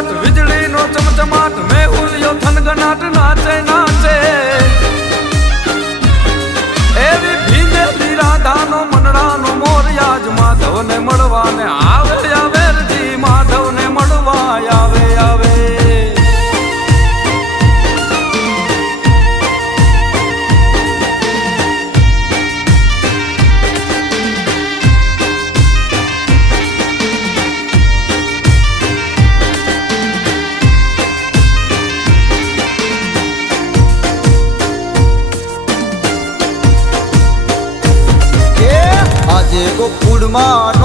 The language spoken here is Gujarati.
કડકડાટ વીજળીનો ચમચમાટ મેહુલિયો થનગનાટ નાચે નાચે એવી ભીંડેલી રાધાનો મનડાનો મોરયાજ માધવને મળવાને આવે આવે જી માધવને મળવા આવે આવે આજે ગોકુળમાં